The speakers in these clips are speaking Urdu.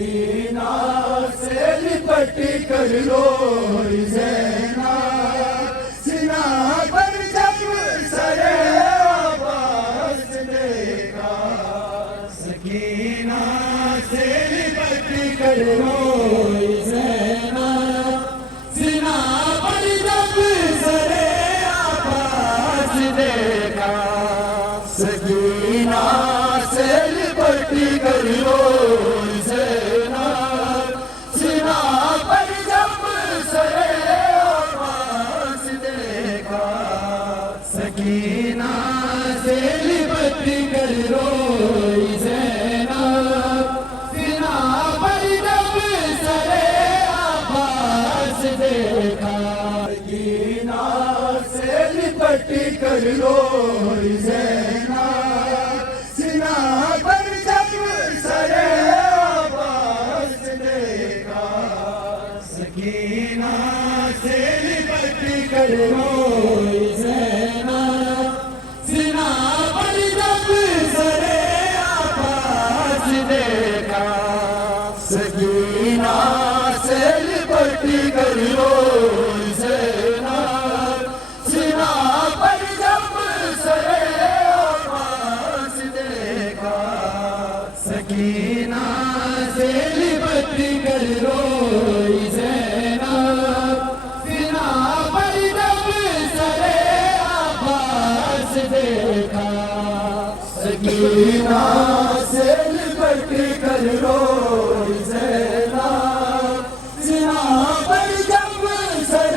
سکینہ سے لپٹ کر روئی زینب، سینہ پر جب سر عباس دیکھا، سکینہ سے لپٹ کر روئی زینب، سینہ پر جب سر عباس دیکھا، سکینہ سے لپٹ کر روئی زینب، سینہ پر جب سر عباس دیکھا، سکینہ سے لپٹ کر روئی زینب، سینہ پر جب سر عباس دیکھا، سکینہ سے لپٹ کر روئی زینب، سینہ پر جب سر عباس دیکھا، سکینہ سے لپٹ کر روئی زینب، سینہ پر جب سر عباس دیکھا، سکینہ سے لپٹ کر روئی زینب، سینہ پر جب سر عباس دیکھا، سکینہ سے لپٹ کر روئی زینب، سینہ پر جب سر عباس دیکھا، سکینہ سے لپٹ کر روئی زینب، سینہ پر جب سر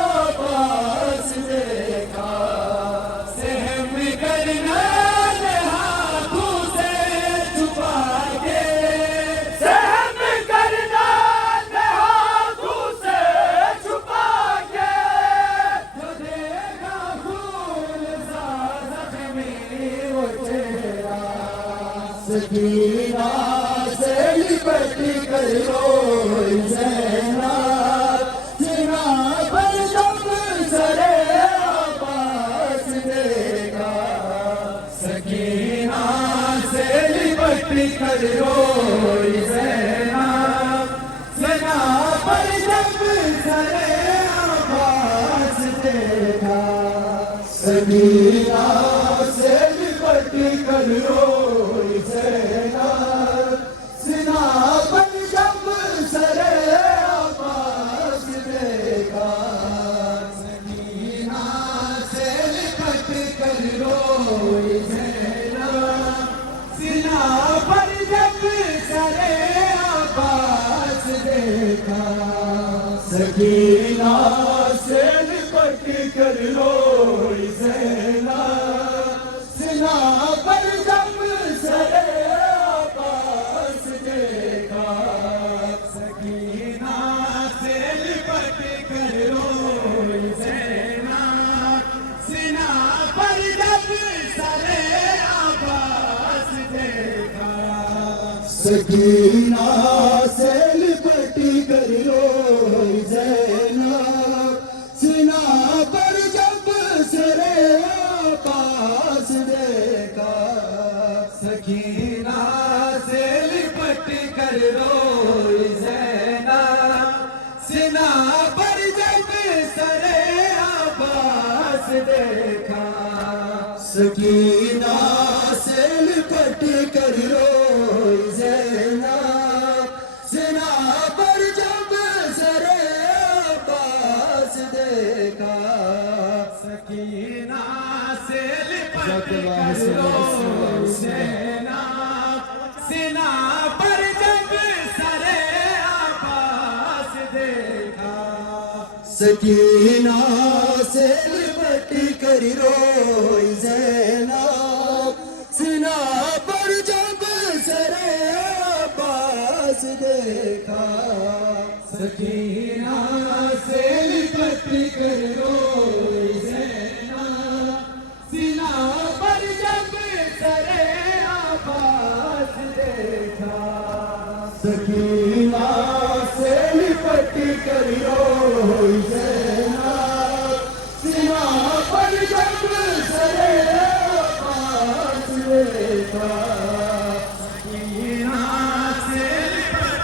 عباس دیکھا، سہم کرنا ہاتھوں سے چھپا کے، سہم کرنا ہاتھوں سے چھپا کے، جو دیکھا خون سا زخمی وہ چہرہ، سکینہ سے لپٹ کر روئی زینب، سینہ پر جب سر عباس دیکھا، سکینہ سے لپٹ کر روئی زینب، سینہ پر جب سر عباس دیکھا، سکینہ سے لپٹ کر روئی زینب، سینہ پر جب سر عباس دیکھا، سکینہ سے لپٹ کر روئی زینب، سینہ پر جب سر عباس دیکھا، سکینہ سے لپٹ کر روئی زینب، سینہ پر جب سر عباس دیکھا، سکینہ سے لپٹ کر روئی زینب، سینہ پر جب سر عباس دیکھا، سکینہ سے لپٹ کر روئی زینب، سینہ پر جب سر عباس دیکھا، سکینہ سے لپٹ کر روئی زینب، سینہ پر جب سر عباس دیکھا، سکینہ سے لپٹ کر روئی زینب، سینہ پر جب سر عباس دیکھا، سکینہ سے لپٹ کر روئی زینب، سینہ پر جب سر عباس دیکھا، سکینہ سے لپٹ کر روئی زینب، سینہ پر جب سر عباس دیکھا، سکینہ سے لپٹ کر روئی زینب، سینہ پر جب سر عباس دیکھا، سکینہ سے لپٹ کر روئی زینب، سینہ پر جب سر عباس دیکھا، سکینہ سے لپٹ